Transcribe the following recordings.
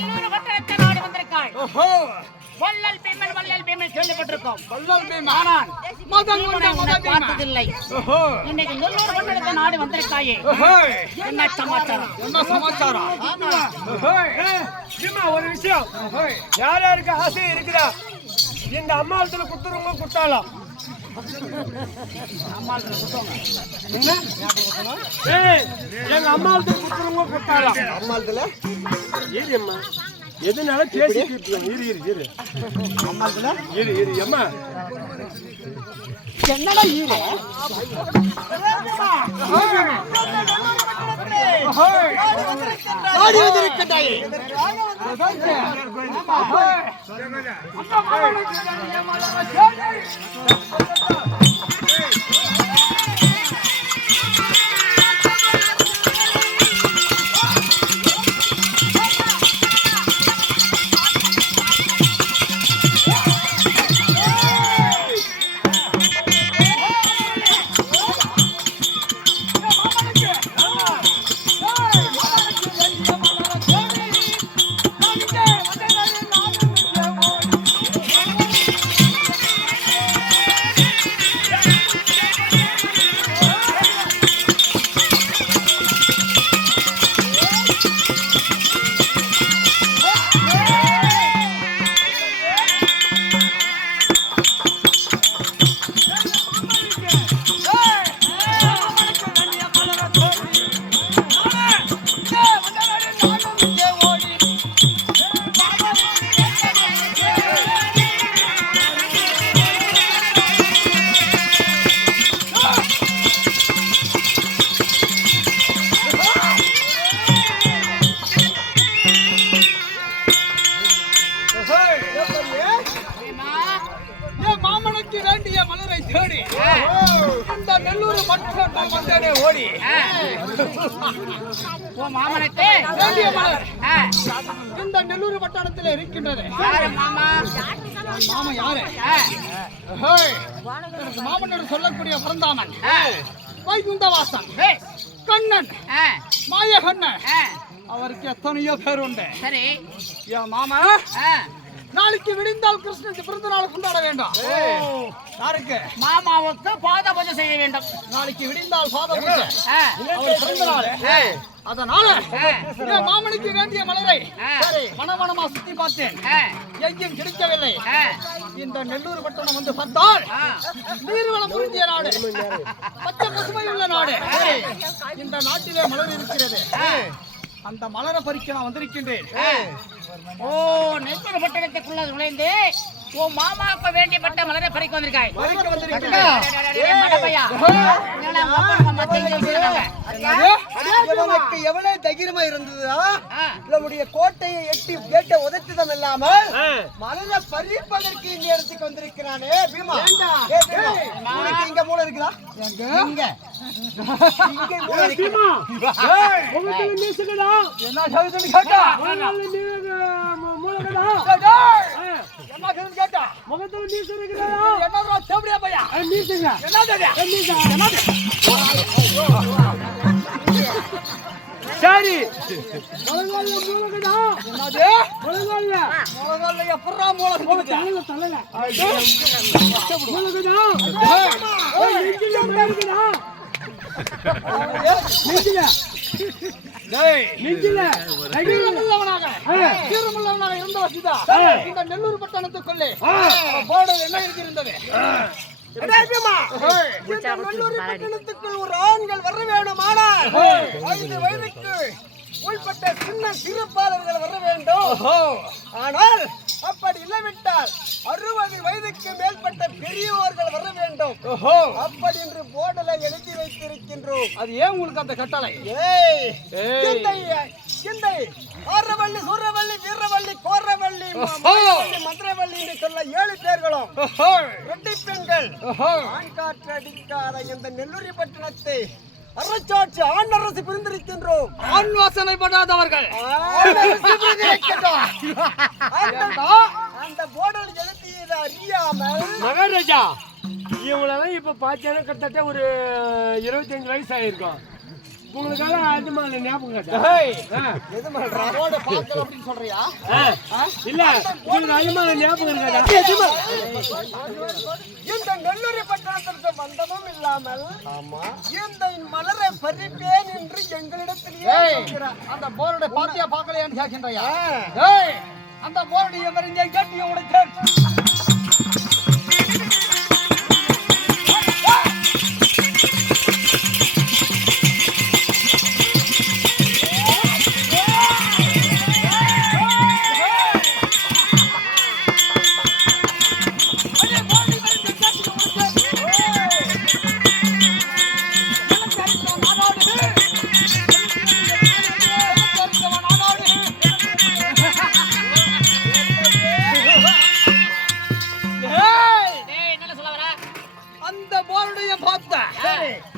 நல்லூர் வட்டத்தை நாடு வந்திருக்காய். வள்ளல் பீமன் சொல்லப்பட்டிருக்கோம். வள்ளல் பீமன் ஆனால் பார்த்ததில்லை. இன்னைக்கு நல்லூர் வட்டத்தை நாடு வந்திருக்காயே, என்ன சமாச்சாரம்? என்ன சமாச்சாரம்? ஒரு விஷயம், யார் யாருக்கு ஆசை இருக்குதா இந்த அம்மாவத்துல குத்துறவங்க குத்தாலாம். எங்க அம்மாவத்துல குத்துறவங்க குத்தாலாம். அம்மாவத்துல ஏரியம்மா எதுனால பேசி இரு அம்மாவத்துல இரு அம்மா என்னடா ஈர ஆடி வந்திருக்கட்டாயே இந்த நெல்லூர் பட்டணத்தில் இருக்கின்றது. மாமா யாரு? மாமன்னர் சொல்லக்கூடிய பரந்தாமன், வைகுந்தவாசன், கண்ணன், மாயகண்ணன், அவருக்கு எத்தனையோ பேர் உண்டு. சரி மாமா, நாளைக்கு விடிந்தால் கிருஷ்ணனுக்கு பிறந்த நாள் கொண்டாட வேண்டும். யாருக்கு? மாமாவுக்கு பாத பூஜை செய்ய வேண்டும். நாளைக்கு விடிந்தால் பாத பூஜை, அவர் பிறந்த நாள். அதனால மாமனுக்கு வேண்டிய மலரை மனமனமா சுத்தி பார்த்தேன், எங்கேயும் கிடைக்கவில்லை. இந்த நெல்லூர் பட்டணம் வந்து பார்த்தால் நீர்வளம் புரிஞ்சிய நாடு, பச்சை பசுமை உள்ள நாடு. இந்த நாட்டிலே மலர் இருக்கிறது. அந்த மலரை பறிக்க நான் வந்திருக்கின்றேன். ஓ, நெல்லூர் பட்டணத்துக்குள்ள நுழைந்து ஓ மாமாவுக்கு வேண்டியப்பட்ட மலரை பறிக்க வந்திருக்காய். எவ்வளவு தைரியமா இருந்ததா நம்முடைய கோட்டையை எட்டி கேட்ட உதச்சதம் இல்லாமல் மலரை பறிப்பதற்கு இந்த இடத்துக்கு வந்திருக்கிறானே பீமா. இங்க மூளை இருக்குதா? சரி, நெல்லூர் பட்டணத்துக்குள்ளே என்ன இருக்கின்றது? பட்டணத்துக்குள் ஒரு ஆண்கள் வர வேண்டுமானால் 5 வயதுக்கு உள்பட்ட சின்ன சிறுபாலர்கள் வர வேண்டும். ஆனால் அப்படி இல்லவிட்டால் 60 வயதுக்கு மேற்பட்ட பெரியவர்கள் வர வேண்டும். அப்படி என்று போர்டில் எழுதி வைத்திருக்கின்றோம். அது ஏன் உங்களுக்கு அந்த கட்டளை? ஆரவள்ளி, சூரவள்ளி, வீரவள்ளி, கோரவள்ளி, மந்திரவள்ளி என்று சொல்ல 7 பேர்களும் ரெட்டி பெண்கள். ஆண் காற்று அடிக்காத இந்த நெல்லூர் பட்டணத்தை அரசாட்சி ஆண் அரசு பிரிந்திருக்கின்றோம். ஆண் வாசனை படாதவர்கள் அந்த போர்டில் எழுதியது அறியாமல் மகாராஜா இவங்களெல்லாம் இப்ப பார்த்தீங்கன்னா கிட்டத்தட்ட ஒரு 25 வயசு ஆயிருக்கும். உங்களுக்காக அதிகமான ஞாபகம் கேட்டா டேய், எது மாடுறா போர்டு பார்க்கல அப்படின்னு சொல்றியா? இல்ல உங்களுக்கு அதிகமான ஞாபகம் இருக்காதா இந்த நெல்லூரி பட்டணத்திற்கு வந்ததும் இல்லாமல் இந்த மலரை பறிப்பேன் என்று எங்களிடத்திலேயே ஏய், சொல்கிறார். அந்த போர்டை பாத்தியா பார்க்கலையான்னு கேட்கின்றையா? டேய், அந்த போர்டு எவரிஞ்ச கேட்டிய உடைத்தேன். அந்த போர்டையும் பார்த்த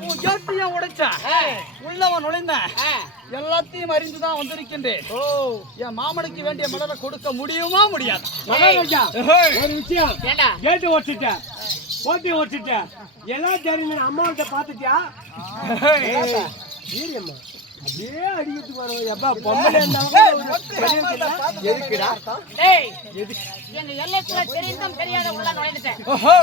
உன் கேட்டியும் உடைச்ச உள்ளவன் நுழைந்த எல்லாத்தையும் அறிந்துதான் வந்திருக்கின்றேன். என் மாமனுக்கு வேண்டிய மலரை கொடுக்க முடியுமா முடியாது? மகாராஜா ஒரு விஷயம் கேட்டு ஓட்டிட்டேன் போட்டி ஓட்டிட்டேன் எல்லாம் தெரிஞ்ச அம்மாவிட்ட பாத்துட்டியா வீரியம்மா அப்படியே அடிக்கிட்டு வரோம் எப்பா பொம்பளை எதுக்குடா எங்க எல்லைக்குள்ள தெரிந்தும் தெரியாத உள்ள நுழைந்துட்டேன். ஓஹோ